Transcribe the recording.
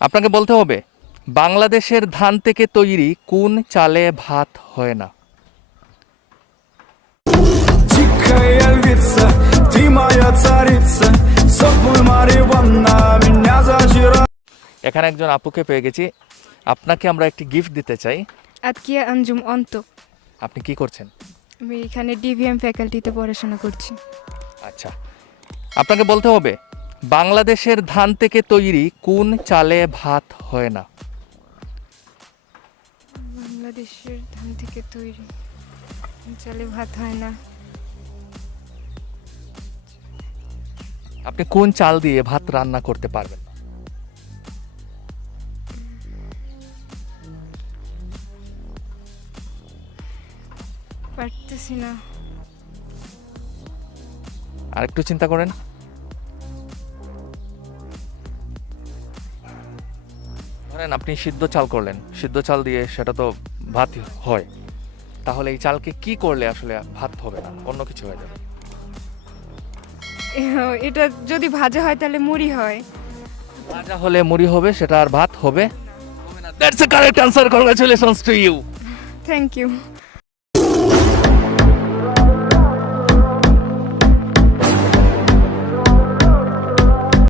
আপনাকে বলতে হবে বাংলাদেশের ধান থেকে তৈরি কোন চালে ভাত হয় না। এখানে একজন আপুকে পেয়ে গেছি। আপনাকে আমরা একটি গিফট দিতে চাই। আজকিয়া আঞ্জুম অন্ত। আপনি কি করছেন? আমি এখানে ডিভিএম ফ্যাকাল্টিতে পড়াশোনা করছি। আচ্ছা। আপনাকে বলতে হবে বাংলাদেশের ধান থেকে তৈরি কোন চালে ভাত হয় না? বাংলাদেশের ধান থেকে তৈরি চালে ভাত হয় না। আপনি কোন চাল দিয়ে ভাত রান্না করতে পারবেন? পারতেছি না। আর একটু চিন্তা করেন। ধরেন আপনি সিদ্ধ চাল করলেন সিদ্ধ চাল দিয়ে সেটা তো ভাত হয়। তাহলে এই চালকে কি করলে আসলে ভাত হবে না? অন্য কিছু হয়ে যাবে। এটা যদি ভাজা হয় তাহলে মুড়ি হয়। ভাজা হলে মুড়ি হবে সেটা আর ভাত হবে। That's a correct answer congratulations to you thank you